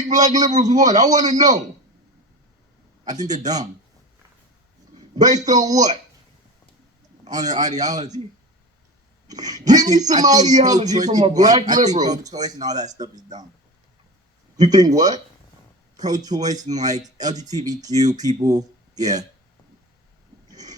think black liberals what? I want to know. I think they're dumb. Based on what? On their ideology. Give me some ideology from a black I think liberal. pro-choice and all that stuff is dumb. You think what? Pro-choice and like LGBTQ people, yeah.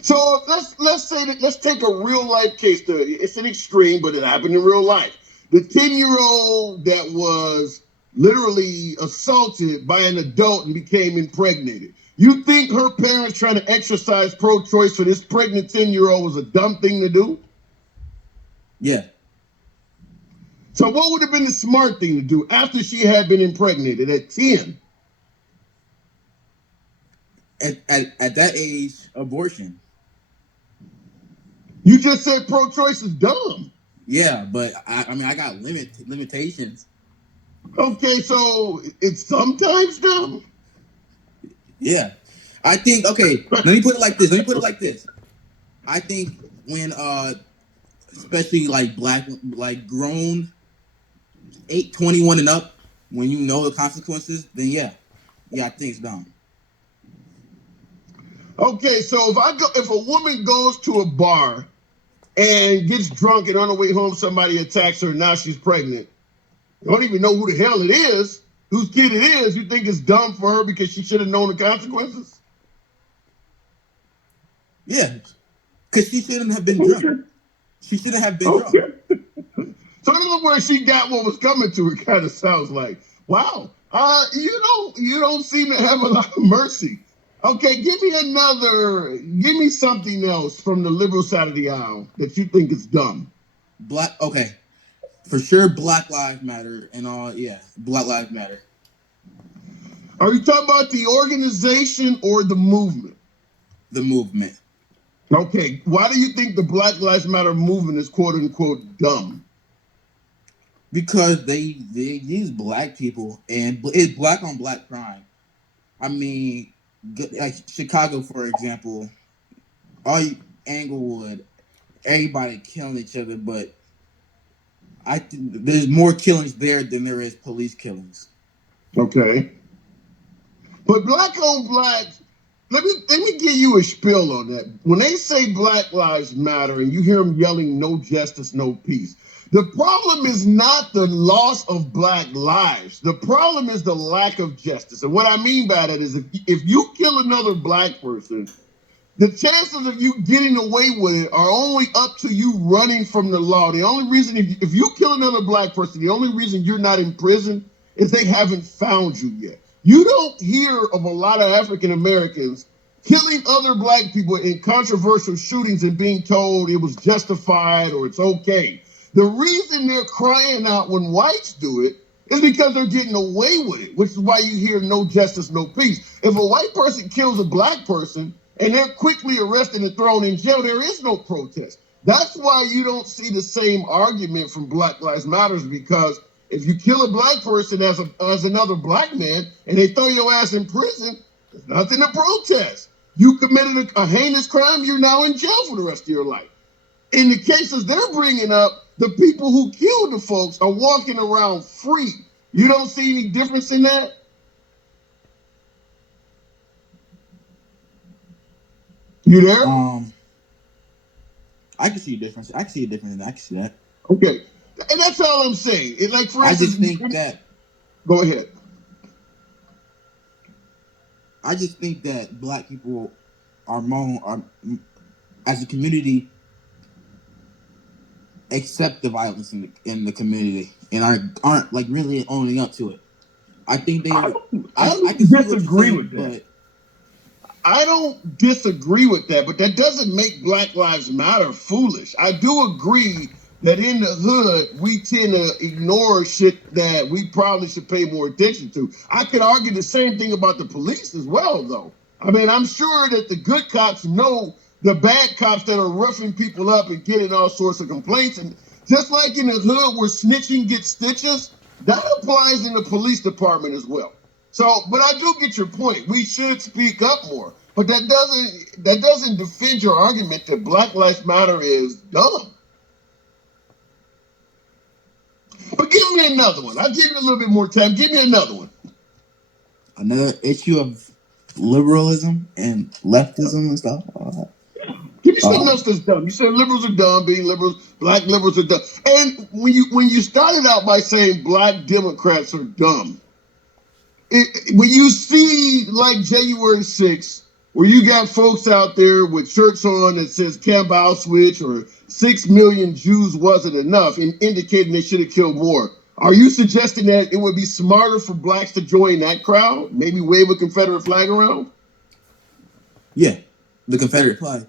So let's say that let's take a real life case study. It's an extreme, but it happened in real life. The 10-year-old that was literally assaulted by an adult and became impregnated. You think her parents trying to exercise pro-choice for this pregnant 10-year-old was a dumb thing to do? Yeah. So what would have been the smart thing to do after she had been impregnated at 10? At that age, abortion. You just said pro-choice is dumb. Yeah, but I mean I got limitations. Okay, so it's sometimes dumb. Yeah. I think okay, let me put it like this. I think when especially like grown 21 and up, when you know the consequences, then yeah, I think it's dumb. Okay, so if a woman goes to a bar and gets drunk and on the way home somebody attacks her, now she's pregnant. You don't even know who the hell it is, whose kid it is. You think it's dumb for her because she should have known the consequences? Yeah, because she shouldn't have been drunk. She shouldn't have been drunk. So in other words, she got what was coming to her. Kind of sounds like, wow, you don't seem to have a lot of mercy. Okay, give me something else from the liberal side of the aisle that you think is dumb. Okay, for sure, Black Lives Matter and all. Yeah, Black Lives Matter. Are you talking about the organization or the movement? The movement. Okay, why do you think the Black Lives Matter movement is quote unquote dumb? Because they use black people and it's black on black crime. I mean, like Chicago, for example, Englewood, everybody killing each other, but I think there's more killings there than there is police killings. Okay, but black on black. Let me give you a spiel on that. When they say Black Lives Matter and you hear them yelling "No justice, no peace," the problem is not the loss of black lives. The problem is the lack of justice. And what I mean by that is if you kill another black person, the chances of you getting away with it are only up to you running from the law. The only reason, if you kill another black person, the only reason you're not in prison is they haven't found you yet. You don't hear of a lot of African Americans killing other black people in controversial shootings and being told it was justified or it's okay. The reason they're crying out when whites do it is because they're getting away with it, which is why you hear no justice, no peace. If a white person kills a black person and they're quickly arrested and thrown in jail, there is no protest. That's why you don't see the same argument from Black Lives Matters, because if you kill a black person as another black man and they throw your ass in prison, there's nothing to protest. You committed a heinous crime, you're now in jail for the rest of your life. In the cases they're bringing up, the people who killed the folks are walking around free. You don't see any difference in that? You there? I can see a difference. I can see that. Okay. And that's all I'm saying. Like, for instance, I just think that. Go ahead. I just think that black people are as a community, accept the violence in the community and aren't like really owning up to it. I think they. I can disagree with that. I don't disagree with that, but that doesn't make Black Lives Matter foolish. I do agree that in the hood, we tend to ignore shit that we probably should pay more attention to. I could argue the same thing about the police as well, though. I mean, I'm sure that the good cops know the bad cops that are roughing people up and getting all sorts of complaints. And just like in the hood where snitching gets stitches, that applies in the police department as well. So, but I do get your point. We should speak up more. But that doesn't defend your argument that Black Lives Matter is dumb. But give me another one. I'll give you a little bit more time. Give me another one. another issue of liberalism and leftism and stuff. Give me something else that's dumb. You said liberals are dumb, being liberals, black liberals are dumb. And when you started out by saying black Democrats are dumb, when you see like January 6th, where you got folks out there with shirts on that says Camp Auschwitz or 6 million Jews wasn't enough, and indicating they should have killed more, are you suggesting that it would be smarter for blacks to join that crowd? Maybe wave a Confederate flag around? Yeah, the Confederate flag.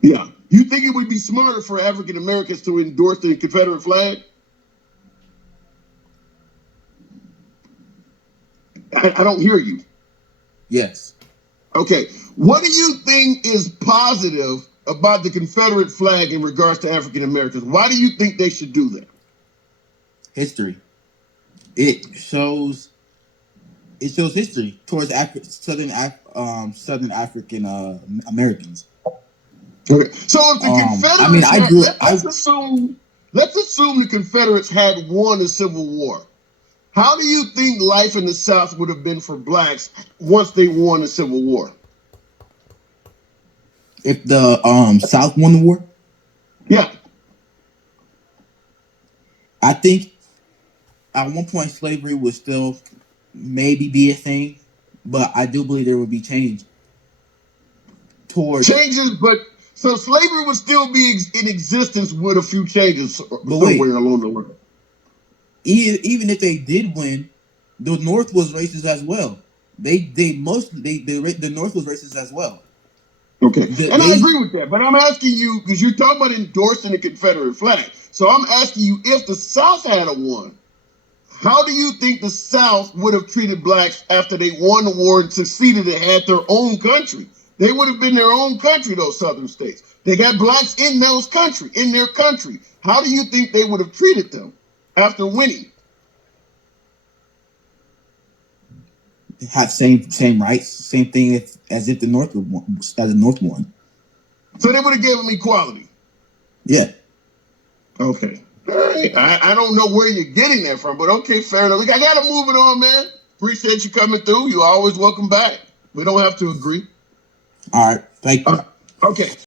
Yeah. You think it would be smarter for African Americans to endorse the Confederate flag? I don't hear you. Yes. Okay. What do you think is positive about the Confederate flag in regards to African Americans? Why do you think they should do that? History. It shows history towards Southern African Americans. Okay. So if the Confederates, let's assume the Confederates had won the Civil War. How do you think life in the South would have been for blacks once they won the Civil War? If the South won the war? Yeah. I think at one point slavery would still maybe be a thing, but I do believe there would be change towards changes, but so slavery would still be in existence with a few changes somewhere along the line. Even if they did win, the North was racist as well. The North was racist as well. Okay, I agree with that, but I'm asking you because you're talking about endorsing the Confederate flag. So I'm asking you, if the South had won, how do you think the South would have treated blacks after they won the war and succeeded and had their own country? They would have been their own country, those southern states. They got blacks in their country. How do you think they would have treated them after winning? Have same rights, same thing as if the North won. So they would have given them equality. Yeah. Okay. All right. I don't know where you're getting that from, but okay, fair enough. I gotta move it on, man. Appreciate you coming through. You're always welcome back. We don't have to agree. All right. Thank you. Okay.